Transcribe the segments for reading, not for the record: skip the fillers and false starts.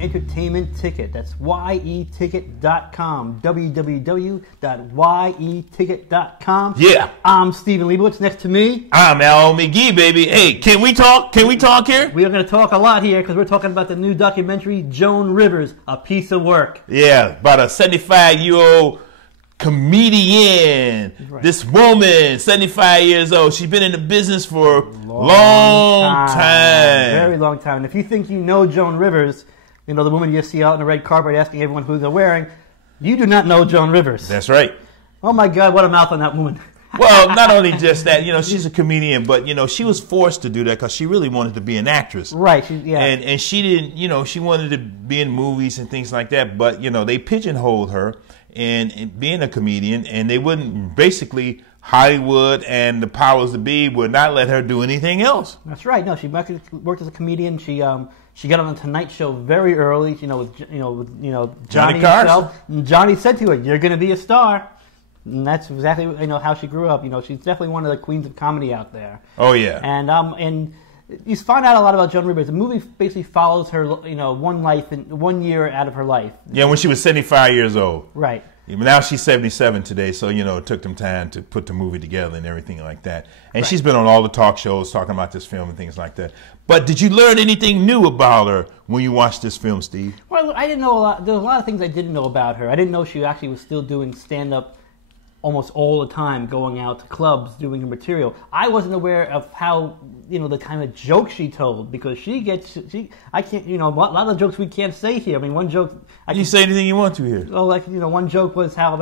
entertainment ticket. That's yeticket.com. www.yeticket.com. Yeah. I'm Stephen Leibowitz. Next to me, I'm Al McGee, baby. Hey, can we talk? Can we talk here? We are going to talk a lot here because we're talking about the new documentary, Joan Rivers, A Piece of Work. Yeah, about a 75-year-old comedian. Right. This woman, 75 years old. She's been in the business for a long time. Very long time. And if you think you know Joan Rivers, you know, the woman you see out on the red carpet asking everyone who they're wearing, you do not know Joan Rivers. That's right. Oh my God, what a mouth on that woman. Well, not only just that, you know, she's a comedian, but, you know, she was forced to do that because she really wanted to be an actress. Right. And she didn't, you know, she wanted to be in movies and things like that. But, you know, they pigeonholed her in being a comedian, and they wouldn't, basically, Hollywood and the powers that be would not let her do anything else. That's right. No, she worked as a comedian. She got on the Tonight Show very early, with Johnny himself. And Johnny said to her, "You're going to be a star." And that's exactly how she grew up. She's definitely one of the queens of comedy out there. Oh yeah. And you find out a lot about Joan Rivers. The movie basically follows her, one year out of her life. Yeah, when she was 75 years old. Right. Now she's 77 today, so it took them time to put the movie together and everything like that. And she's been on all the talk shows talking about this film and things like that. But did you learn anything new about her when you watched this film, Steve? Well, I didn't know a lot. There was a lot of things I didn't know about her. I didn't know she actually was still doing stand-up almost all the time, going out to clubs, doing her material. I wasn't aware of how, the kind of jokes she told, because I can't, a lot of the jokes we can't say here. I mean, one joke... You say anything you want to here. Well, one joke was how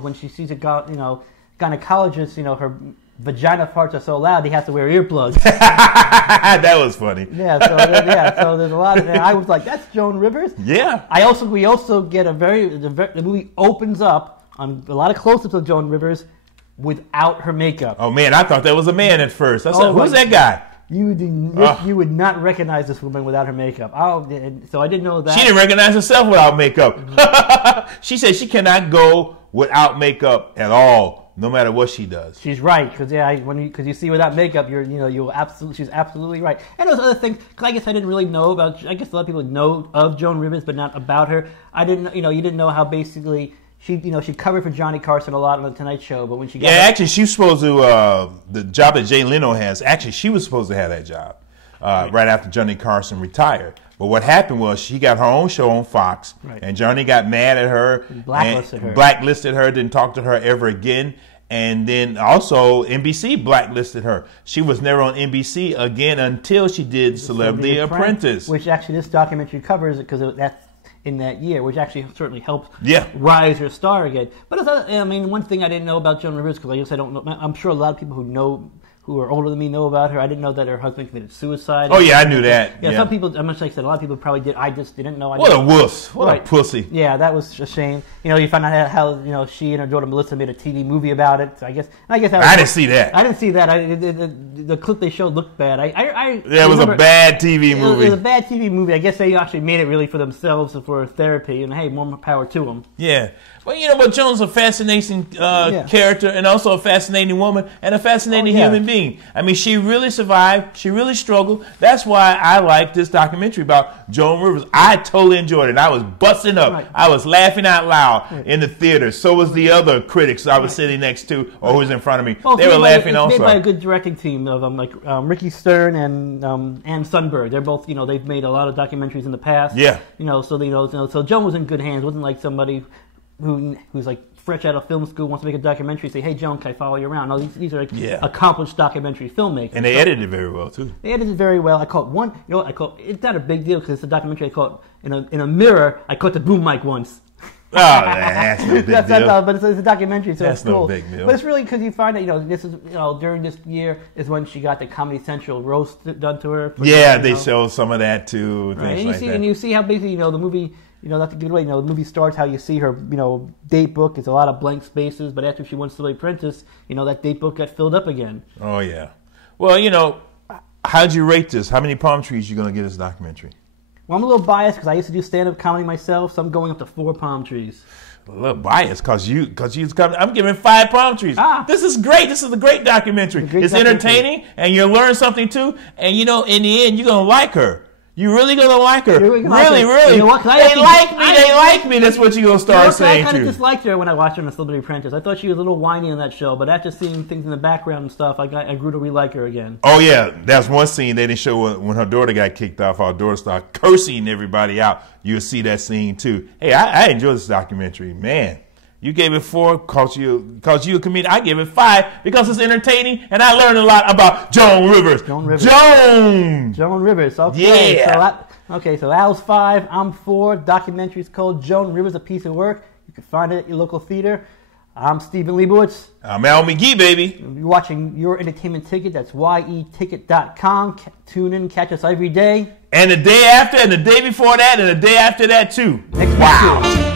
when she sees a gynecologist, her vagina farts are so loud, he has to wear earplugs. That was funny. Yeah, so there's a lot of... And I was like, that's Joan Rivers? Yeah. We also get the movie opens up on a lot of close-ups of Joan Rivers without her makeup. Oh man, I thought that was a man at first. I said, "Who's that guy?" You would not recognize this woman without her makeup. So I didn't know that. She didn't recognize herself without makeup. Mm-hmm. She said she cannot go without makeup at all, no matter what she does. She's right, because you see without makeup, she's absolutely right. And those other things, because I guess I didn't really know about. I guess a lot of people know of Joan Rivers, but not about her. I didn't. You didn't know how basically. She covered for Johnny Carson a lot on the Tonight Show, but when she got actually, she was supposed to the job that Jay Leno has. Actually, she was supposed to have that job right after Johnny Carson retired. But what happened was she got her own show on Fox, and Johnny got mad at her, blacklisted her, didn't talk to her ever again. And then also NBC blacklisted her. She was never on NBC again until she did Celebrity Apprentice, which actually this documentary covers it, because that's in that year, which actually certainly helped rise her star again. But one thing I didn't know about Joan Rivers, because I guess I don't know, I'm sure a lot of people who are older than me know about her. I didn't know that her husband committed suicide. Oh yeah, I knew that. Yeah, some people, much like I said, a lot of people probably did. I just didn't know. What a wuss! What a pussy! Yeah, that was a shame. You find out how she and her daughter Melissa made a TV movie about it. So I didn't see that. I didn't see that. The clip they showed looked bad. It was a bad TV movie. It was a bad TV movie. I guess they actually made it really for themselves and for therapy. And hey, more power to them. Yeah. Well, but Joan's a fascinating character, and also a fascinating woman, and a fascinating human being. I mean, she really survived. She really struggled. That's why I like this documentary about Joan Rivers. I totally enjoyed it. I was busting up. Right. I was laughing out loud in the theater. So was the other critics I was sitting next to or who was in front of me. Well, they were laughing also. It's made by a good directing team of Ricky Stern and Ann Sundberg. They're both, they've made a lot of documentaries in the past. Yeah. So Joan was in good hands. It wasn't like somebody who's like fresh out of film school, wants to make a documentary, say, "Hey, Joan, can I follow you around?" No, these are accomplished documentary filmmakers. And they edited it very well too. They edited it very well. I caught one. It's not a big deal because it's a documentary. I caught in a mirror. I caught the boom mic once. Oh, that's no big deal. But it's a documentary, so it's cool. That's no big deal. But it's really because you find that this is during this year is when she got the Comedy Central roast done to her. They showed some of that too. Right. And you see how basically the movie. Not to give it away. The movie starts how you see her, date book. It's a lot of blank spaces, but after she won Celebrity Apprentice, that date book got filled up again. Oh yeah. Well, how'd you rate this? How many palm trees you gonna get this documentary? Well, I'm a little biased because I used to do stand-up comedy myself, so I'm going up to 4 palm trees. A little biased because I'm giving 5 palm trees. This is great. This is a great documentary. It's entertaining, and you'll learn something too. And in the end, you're gonna like her. You really gonna like her? Really? You know what? They like me. That's what you gonna start saying. I kind of disliked her when I watched her on The Celebrity Apprentice. I thought she was a little whiny on that show, but after seeing things in the background and stuff, I grew to re-like her again. Oh yeah, that's one scene they didn't show when her daughter got kicked off. Our daughter started cursing everybody out. You'll see that scene too. Hey, I enjoy this documentary, man. You gave it 4 because you a comedian. I give it 5 because it's entertaining and I learned a lot about Joan Rivers. Joan Rivers. Joan Rivers. Okay. Yeah. So Al's 5. I'm 4. Documentary's called Joan Rivers, A Piece of Work. You can find it at your local theater. I'm Stephen Leibowitz. I'm Al McGee, baby. You're watching Your Entertainment Ticket. That's yeticket.com. Tune in, catch us every day. And the day after, and the day before that, and the day after that too. Next week wow. too.